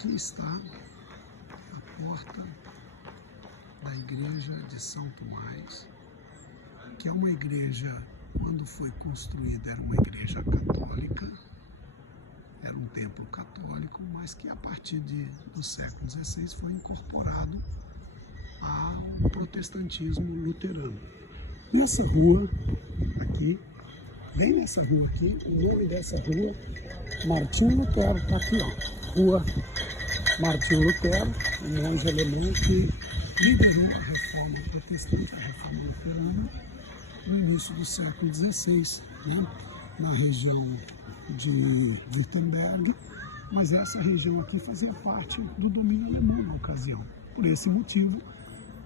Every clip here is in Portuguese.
Aqui está a porta da igreja de São Tomás, que é uma igreja, quando foi construída, era uma igreja católica, era um templo católico, mas que a partir do século XVI foi incorporado ao protestantismo luterano. Nessa rua aqui, bem nessa rua aqui, o nome dessa rua, Martinho Lutero, está aqui, ó, Rua Martinho Lutero, um monge alemão que liderou a reforma protestante, a reforma luterana, no início do século XVI, né, na região de Württemberg, mas essa região aqui fazia parte do domínio alemão na ocasião. Por esse motivo,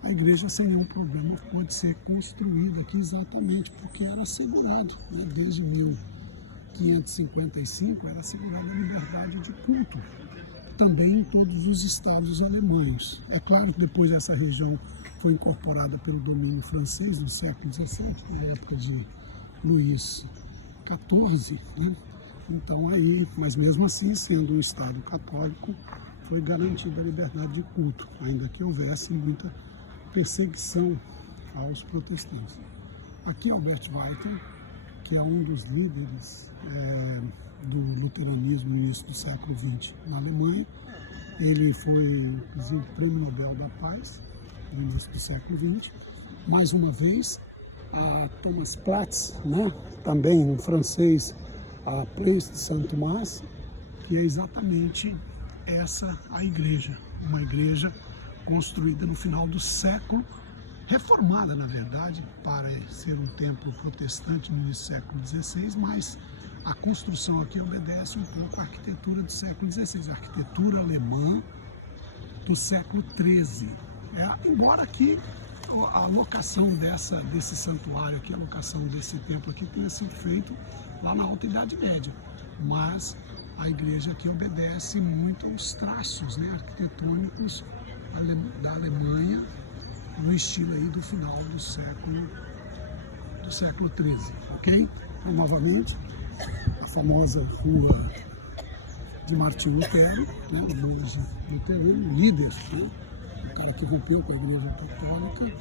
a igreja sem nenhum problema pode ser construída aqui exatamente porque era assegurado, né, desde 1555, era assegurada a liberdade de culto, também em todos os estados alemães. É claro que depois essa região foi incorporada pelo domínio francês no século XVII, na época de Luís XIV, né? Então aí, mas mesmo assim, sendo um estado católico, foi garantida a liberdade de culto, ainda que houvesse muita perseguição aos protestantes. Aqui Albert Weiter, que é um dos líderes do luteranismo no início do século XX na Alemanha. Ele foi, inclusive, Prêmio Nobel da Paz no início do século XX. Mais uma vez, a Thomas Platz, né? Também em francês, a Place de Saint-Thomas, que é exatamente essa a igreja, uma igreja construída no final do século, reformada, na verdade, para ser um templo protestante no início do século XVI, mas a construção aqui obedece um pouco à arquitetura do século XVI, a arquitetura alemã do século XIII. Embora aqui a locação desse santuário aqui, a locação desse templo aqui tenha sido feito lá na Alta Idade Média, mas a igreja aqui obedece muito aos traços, né, arquitetônicos da Alemanha, no estilo aí do final do século XIII, ok? Então, novamente, a famosa rua de Martinho Lutero, né, a igreja luterana, o líder, né, o cara que rompeu com a igreja católica,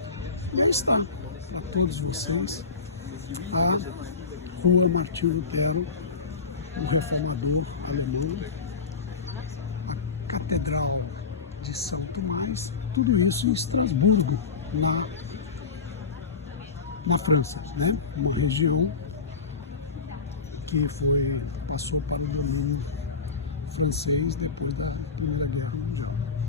e aí está, a todos vocês, a rua Martinho Lutero, o reformador alemão, a catedral de São Tomás, tudo isso em Estrasburgo, na França, né? Uma região que passou para o domínio francês depois da